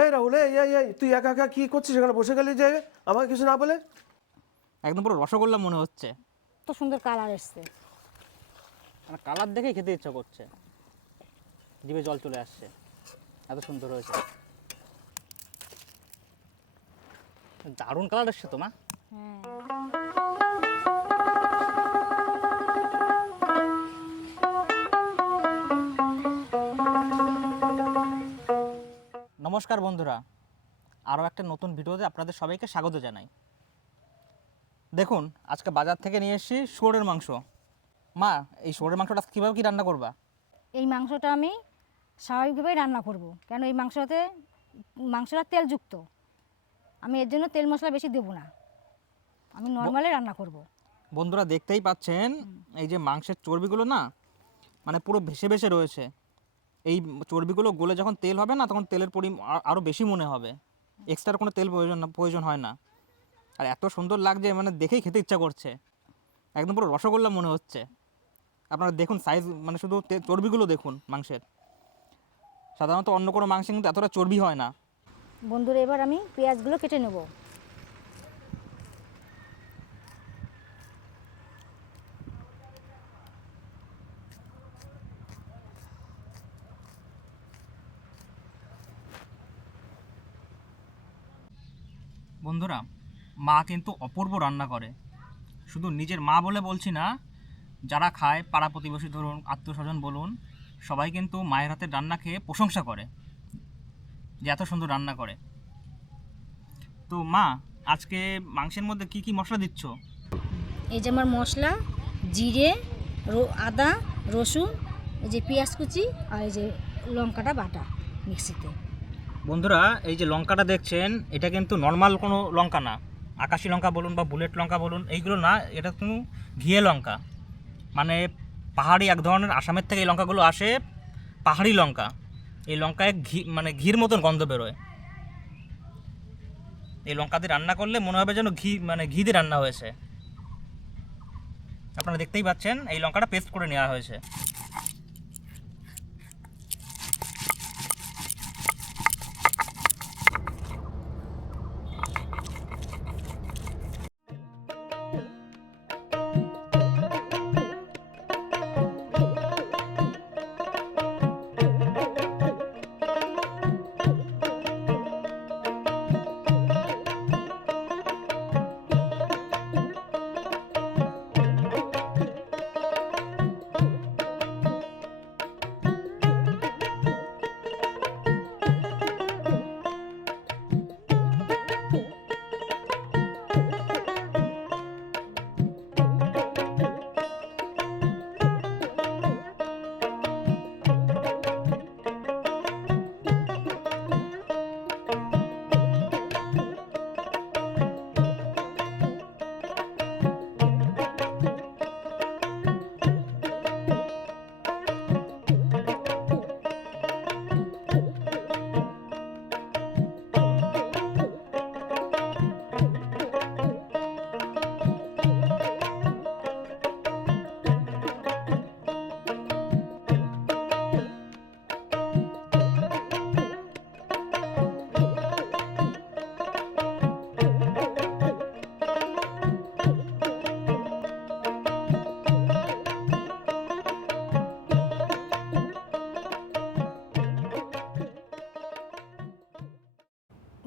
এই রাহুল, এই তুই একা একা কি করছিস এখানে বসে গেলি যে আমাকে কিছু না বলে? একদম পুরো রসগোল্লা মনে হচ্ছে। তো সুন্দর কালার এসছে। আমার কালার দেখেই খেতে ইচ্ছা করছে, জিভে জল চলে আসছে, এত সুন্দর হয়েছে। দারুণ কালার এসছে তো মা। হ্যাঁ, নমস্কার বন্ধুরা, আরও একটা নতুন ভিডিওতে আপনাদের সবাইকে স্বাগত জানাই। দেখুন, আজকে বাজার থেকে নিয়ে এসেছি শুয়োরের মাংস। মা, এই শুয়োরের মাংসটা কীভাবে কী রান্না করবা? এই মাংসটা আমি স্বাভাবিকভাবেই রান্না করব, কেন এই মাংসটা তেলযুক্ত। আমি এর জন্য তেল মশলা বেশি দেবো না, আমি নর্মালি রান্না করব। বন্ধুরা দেখতেই পাচ্ছেন, এই যে মাংসের চর্বিগুলো না, মানে পুরো ভেসে ভেসে রয়েছে। এই চর্বিগুলো গলে যখন তেল হবে না, তখন তেলের আরও বেশি মনে হবে। এক্সট্রা কোনো তেল প্রয়োজন হয় না। আর এত সুন্দর লাগছে, মানে দেখেই খেতে ইচ্ছা করছে। একদম পুরো রসগোল্লা মনে হচ্ছে। আপনারা দেখুন সাইজ, মানে শুধু চর্বিগুলো দেখুন মাংসের। সাধারণত অন্য কোনো মাংসে কিন্তু এতটা চর্বি হয় না। বন্ধুরা, এবার আমি পেঁয়াজগুলো কেটে নেব। বন্ধুরা, মা কিন্তু অপূর্ব রান্না করে। শুধু নিজের মা বলে বলছি না, যারা খায় পাড়া প্রতিবেশী ধরুন, আত্মীয় স্বজন বলুন, সবাই কিন্তু মায়ের হাতের রান্না খেয়ে প্রশংসা করে যে এত সুন্দর রান্না করে। তো মা, আজকে মাংসের মধ্যে কি কি মশলা দিচ্ছ? এই যে আমার মশলা, জিরে, আদা, রসুন, এই যে পেঁয়াজ কুচি, আর এই যে লঙ্কাটা বাটা মিক্সিতে। বন্ধুরা, এই যে লঙ্কাটা দেখছেন, এটা কিন্তু নর্মাল কোনো লঙ্কা না। আকাশি লঙ্কা বলুন বা বুলেট লঙ্কা বলুন, এইগুলো না, এটা কিন্তু ঘিয়ে লঙ্কা। মানে পাহাড়ি এক ধরনের, আসামের থেকে এই লঙ্কাগুলো আসে, পাহাড়ি লঙ্কা। এই লঙ্কায় মানে ঘির মতন গন্ধ বেরোয়। এই লঙ্কা দিয়ে রান্না করলে মনে হবে যেন ঘি দিয়ে রান্না হয়েছে। আপনারা দেখতেই পাচ্ছেন, এই লঙ্কাটা পেস্ট করে নেওয়া হয়েছে।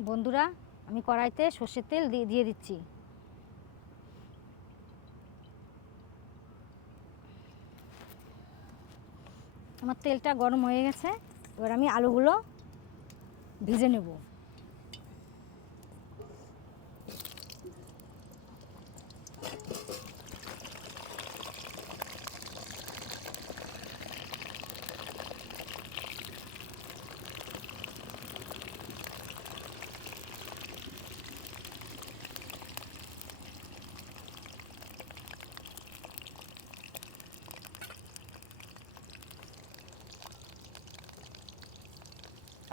বন্ধুরা, আমি কড়াইতে সর্ষের তেল দিয়ে দিচ্ছি। আমার তেলটা গরম হয়ে গেছে, এবার আমি আলুগুলো ভেজে নেব।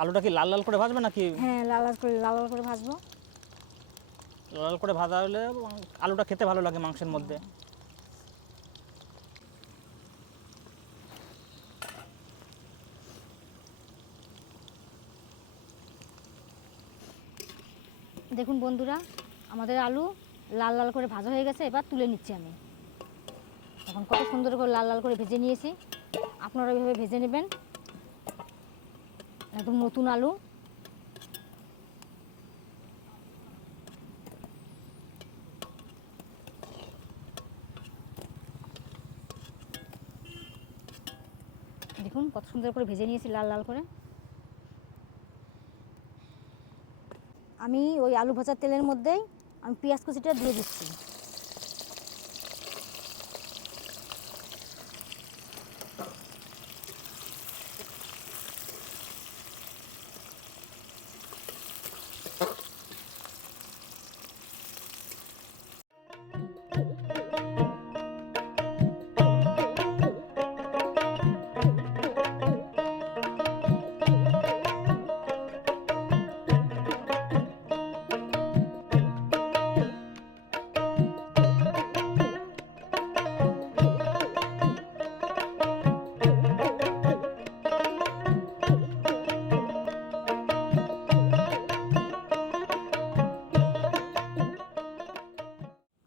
আলুটা কি লাল লাল করে ভাজবে নাকি? হ্যাঁ, লাল লাল করে ভাজবো। লাল লাল করে ভাজা হলে আলুটা খেতে ভালো লাগে মাংসের মধ্যে। দেখুন বন্ধুরা, আমাদের আলু লাল লাল করে ভাজা হয়ে গেছে, এবার তুলে নিচ্ছি আমি। এখন কত সুন্দর করে লাল লাল করে ভেজে নিয়েছি, আপনারা এভাবে ভেজে নেবেন। একদম নতুন আলু। দেখুন কত সুন্দর করে ভেজে নিয়েছি লাল লাল করে। আমি ওই আলু ভাজার তেলের মধ্যেই আমি পেঁয়াজ কুচিটা দিয়ে দিচ্ছি।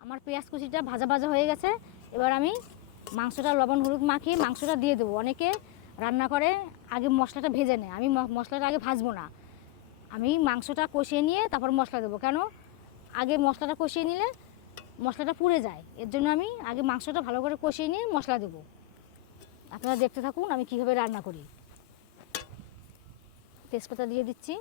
আমার পেঁয়াজ কুচিটা ভাজা ভাজা হয়ে গেছে, এবার আমি মাংসটা লবণ হলুদ মাখিয়ে মাংসটা দিয়ে দেবো। অনেকে রান্না করে আগে মশলাটা ভেজে নেয়, আমি মশলাটা আগে ভাজবো না, আমি মাংসটা কষিয়ে নিয়ে তারপর মশলা দেবো। কেন আগে মশলাটা কষিয়ে নিলে মশলাটা পুড়ে যায়, এর জন্য আমি আগে মাংসটা ভালো করে কষিয়ে নিয়ে মশলা দেবো। আপনারা দেখতে থাকুন আমি কীভাবে রান্না করি। তেজপাতা দিয়ে দিচ্ছি।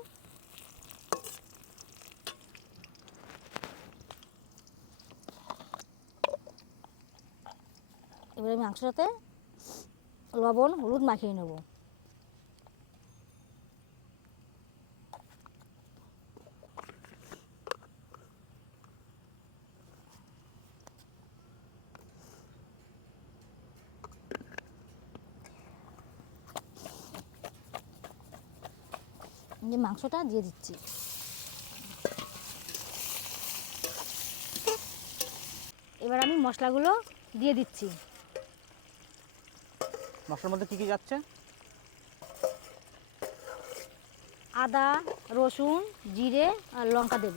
এবারে আমি মাংসটাতে লবণ হলুদ মাখিয়ে নেব। যে মাংসটা দিয়ে দিচ্ছি। এবার আমি মশলাগুলো দিয়ে দিচ্ছি। মশলার মধ্যে কী কী যাচ্ছে? আদা, রসুন, জিরে আর লঙ্কা দেব।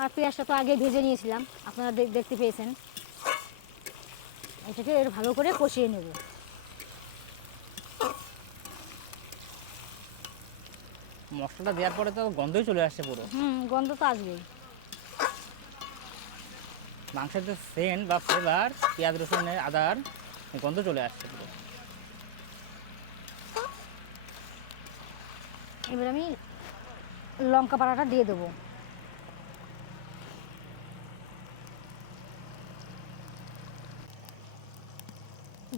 আর পেঁয়াজটা তো আগে ভেজে নিয়েছিলাম, আপনারা দেখতে পেয়েছেন। এটাকে এর ভালো করে কষিয়ে নেব। মশলাটা দেওয়ার পরে তো গন্ধই চলে আসছে পুরো। গন্ধ তো আসবেই। মাংসের যে সেন্ট বা ফ্লেভার, পেঁয়াজ রসুনের আদার গন্ধ চলে আসছে পুরো। এবার আমি লঙ্কা বাটাটা দিয়ে দেবো।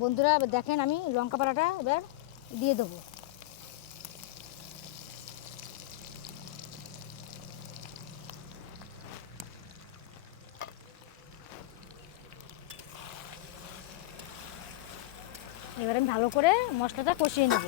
বন্ধুরা এবার দেখেন আমি লঙ্কা বাটাটা এবার দিয়ে দেবো। এবার আমি ভালো করে মশলাটা কষিয়ে নেব।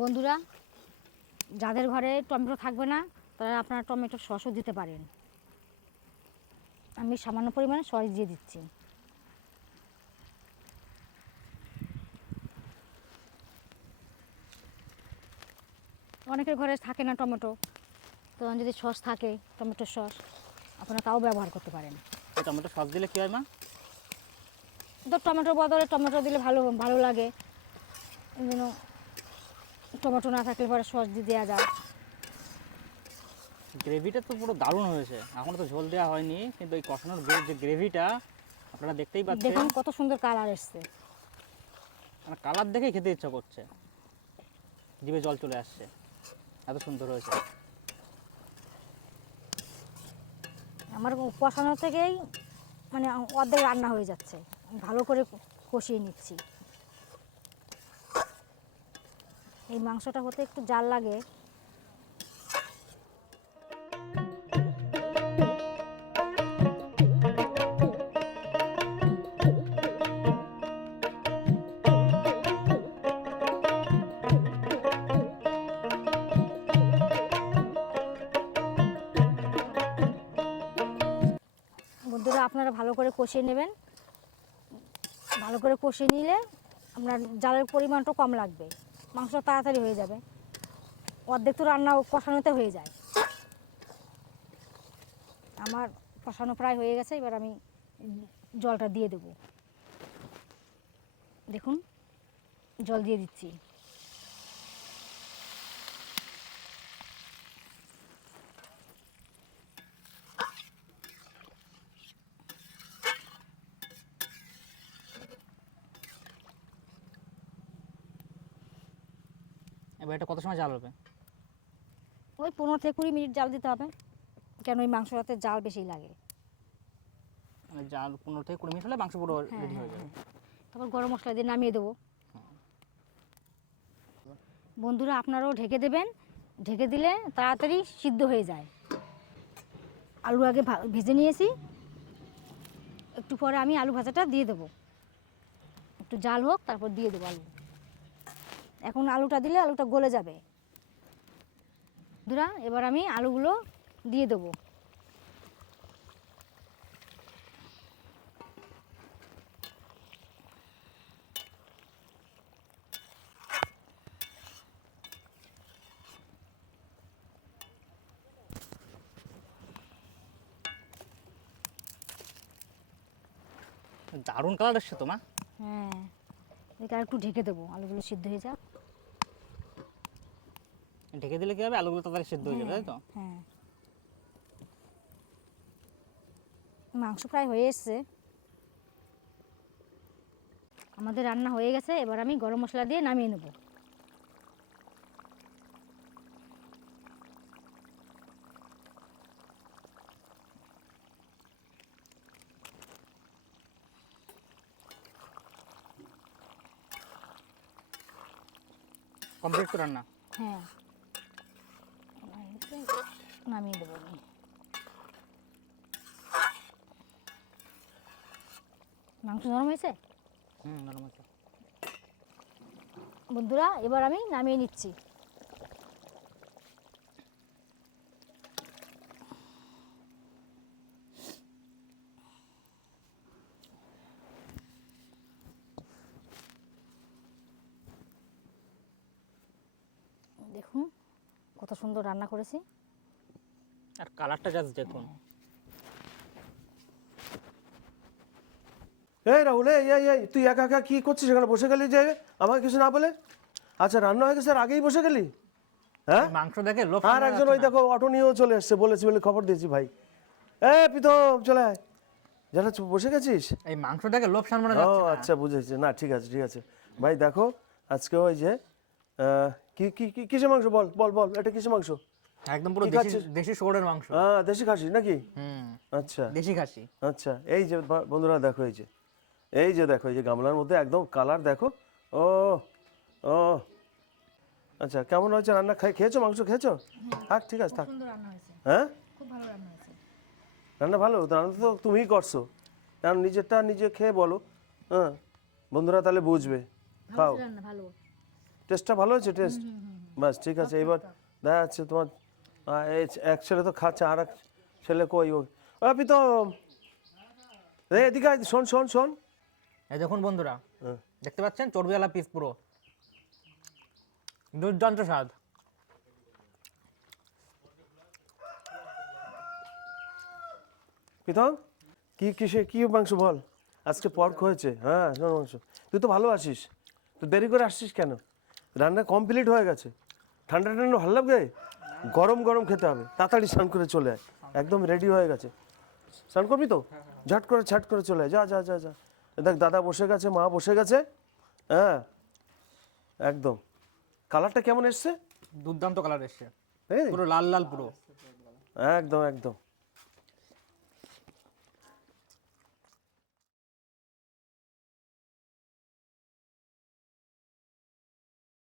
বন্ধুরা, যাদের ঘরে টমেটো থাকবে না তারা আপনারা টমেটোর সসও দিতে পারেন। আমি সামান্য পরিমাণে সস দিয়ে দিচ্ছি। অনেকের ঘরে থাকে না টমেটো, তো যদি সস থাকে টমেটোর সস আপনারা তাও ব্যবহার করতে পারেন। টমেটো সস দিলে কী হয় মা? তো টমেটোর বদলে টমেটো দিলে ভালো ভালো লাগে, এই জন্য টমেটো না থাকলে পরে সস দিয়ে দেওয়া যায়। গ্রেভিটা তো পুরো দারুণ হয়েছে। এখনও তো ঝোল দেওয়া হয়নি, কিন্তু এই কষানোর যে গ্রেভিটা আপনারা দেখতেই পাচ্ছেন। দেখুন কত সুন্দর কালার এসছে। মানে কালার দেখেই খেতে ইচ্ছা করছে, জিভে জল চলে আসছে, এত সুন্দর হয়েছে। আমার কষানো থেকেই মানে অর্ধেক রান্না হয়ে যাচ্ছে, ভালো করে কষিয়ে নিচ্ছি। এই মাংসটা হতে একটু জাল লাগে, আপনারা ভালো করে কষিয়ে নেবেন। ভালো করে কষিয়ে নিলে আপনার জালের পরিমাণটা কম লাগবে, মাংসটা তাড়াতাড়ি হয়ে যাবে। অর্ধেক তো রান্না কষানোতে হয়ে যায়। আমার কষানো প্রায় হয়ে গেছে, এবার আমি জলটা দিয়ে দেব। দেখুন জল দিয়ে দিচ্ছি। এবার এটা কত সময় জাল হবে? ওই 15 থেকে 20 মিনিট জাল দিতে হবে, কেন ওই মাংসটাতে জাল বেশি লাগে। মানে জাল 15 থেকে 20 মিনিট হলে মাংস পুরো হ্যাঁ, রেডি হয়ে যাবে। তারপর গরম মশলা দিয়ে নামিয়ে দেবো। বন্ধুরা আপনারাও ঢেকে দেবেন, ঢেকে দিলে তাড়াতাড়ি সিদ্ধ হয়ে যায়। আলু আগে ভেজে নিয়েছি, একটু পরে আমি আলু ভাজাটা দিয়ে দেবো। একটু জাল হোক তারপর দিয়ে দেবো আলু। এখন আলুটা দিলে আলুটা গলে যাবে। বন্ধুরা এবার আমি আলুগুলো দিয়ে দেবো। দারুণ কালার এসছে তো মা। হ্যাঁ, এবার একটু ঢেকে দেবো, আলুগুলো সিদ্ধ হয়ে যাক। ঢেকে দিলে কি হবে, আলুগুলো তাড়াতাড়ি সিদ্ধ হয়ে যাবে, তাই তো? হ্যাঁ, মাংস প্রায় হয়ে এসছে, আমাদের রান্না হয়ে গেছে। এবার আমি গরম মশলা দিয়ে নামিয়ে নেব। কমপ্লিট তো রান্না? হ্যাঁ, নামিয়ে দেবো আমি। মাংস নরম হয়েছে নরম আছে। বন্ধুরা, এবার আমি নামিয়ে নিচ্ছি। দেখুন কত সুন্দর রান্না করেছি। আর কালারটা জাস্ট দেখুন। এই রাহুল, এই এই এই তুই একা একা কি করছিস এখানে বসে গেলি যে, আমাকে কিছু না বলে? আচ্ছা রান্না হয়ে গেছে আর আগেই বসে গেলি? হ্যাঁ, মাংস দেখে লোভ আর একজন ওই দেখো অটো নিয়েও চলে এসছে, বলেছি বলে খবর দিয়েছি ভাই। প্রীতম চলে আয়, যারা বসে গেছিস? এই মাংস দেখে লোভ সামলানো ও যাচ্ছে না। আচ্ছা বুঝেছি, না ঠিক আছে ঠিক আছে ভাই। দেখো আজকে ওই যে কি কি কি কিসের মাংস, বল বল বল, এটা কিসের মাংস? একদম পুরো কি দেশি খাচ্ছিস? দেশি শুয়োরের মাংস। দেশি খাসি নাকি? হুম, আচ্ছা দেশি খাসি। আচ্ছা, এই যে বন্ধুরা দেখো, এই যে দেখো, এই যে গামলার মধ্যে একদম কালার দেখো। ও ও আচ্ছা, কেমন হয়েছে রান্না? খেয়েছো মাংস খেয়েছো? থাক ঠিক আছে থাক। সুন্দর রান্না হয়েছে, হ্যাঁ, খুব ভালো রান্না হয়েছে। রান্না ভালো? রান্না তো তুমিই করছো, কারণ নিজেরটা নিজে খেয়ে বলো। হ্যাঁ, বন্ধুরা তাহলে বুঝবে। খাও, রান্না ভালো, টেস্টটা ভালো হয়েছে? টেস্ট বাস ঠিক আছে। এবার দেখা যাচ্ছে তোমার এক ছেলে তো খাচ্ছে, আর এক ছেলে কই? ও আপনি তো এদিকে আয়, শোন শোন শোন। এই দেখুন বন্ধুরা, হ্যাঁ। দেখতে পাচ্ছেন চর্বিওয়ালা পিস, পুরো দুর্দান্ত স্বাদ। প্রীতম, কি মাংস বল? আজকে পর্ক হয়েছে। হ্যাঁ, মাংস। তুই তো ভালো আসিস, তো দেরি করে আসছিস কেন? রান্না কমপ্লিট হয়ে গেছে। ঠান্ডা ঠান্ডা ভালো লাগবে? গরম গরম খেতে হবে। তাড়াতাড়ি স্নান করে চলে আয়, একদম রেডি হয়ে গেছে। স্নান করবি তো? ঝট করে ছাট করে চলে আয়, যা যা যা যা। দেখ দাদা বসে গেছে, মা বসে গেছে। হ্যাঁ একদম। কালারটা কেমন এসছে? দুর্দান্ত কালার এসছে, এই, পুরো লাল লাল পুরো। একদম একদম।